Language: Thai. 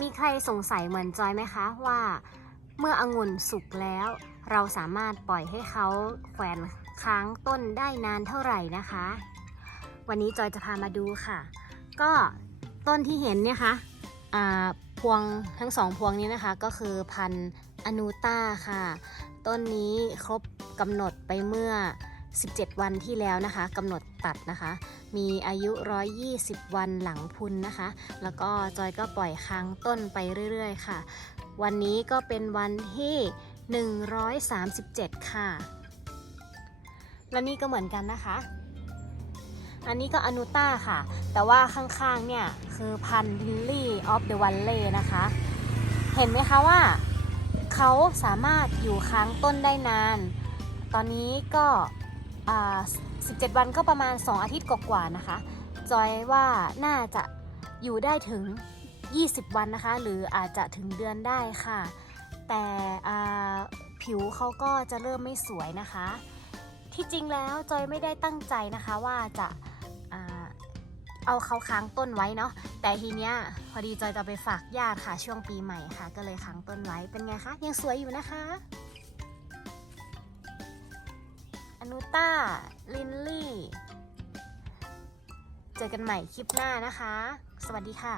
มีใครสงสัยเหมือนจอยไหมคะว่า เมื่อองุ่นสุกแล้ว เราสามารถปล่อยให้เขาแขวนค้างต้นได้นานเท่าไหร่นะคะ วันนี้จอยจะพามาดูค่ะ ก็ต้นที่เห็นเนี่ยคะอ่าพวงทั้งสองพวงนี้นะคะก็คือพันธุ์อนูต้าค่ะ ต้นนี้ครบกำหนดไปเมื่อ 17 วันที่แล้วนะคะกำหนดตัดนะคะ มีอายุ 120 วันหลังพุนนะคะ แล้วก็จอยก็ปล่อยค้างต้นไปเรื่อยๆ ค่ะ วันนี้ก็เป็นวันที่ 137 ค่ะ และนี่ก็เหมือนกันนะคะ อันนี้ก็อนูต้าค่ะ แต่ว่าข้างๆ เนี่ย คือพันลิลลี่ออฟเดอะวันเล่นะคะ เห็นไหมคะว่าเขาสามารถอยู่ค้างต้นได้นาน ตอนนี้ก็ 17 วันก็ประมาณ 2 อาทิตย์กว่าๆนะคะ จอยว่าน่าจะอยู่ได้ถึง 20 วันนะคะ หรืออาจจะถึงเดือนได้ค่ะ แต่ผิวเขาก็จะเริ่มไม่สวยนะคะ ที่จริงแล้วจอยไม่ได้ตั้งใจนะคะว่าจะเอาเขาค้างต้นไว้เนาะแต่ทีเนี้ยพอดีจอยจะไปฝากญาติค่ะช่วงปีใหม่ค่ะ ก็เลยค้างต้นไว้เป็นไงคะยังสวยอยู่นะคะ นูต้า ลินลี่ เจอกันใหม่คลิปหน้านะคะ สวัสดีค่ะ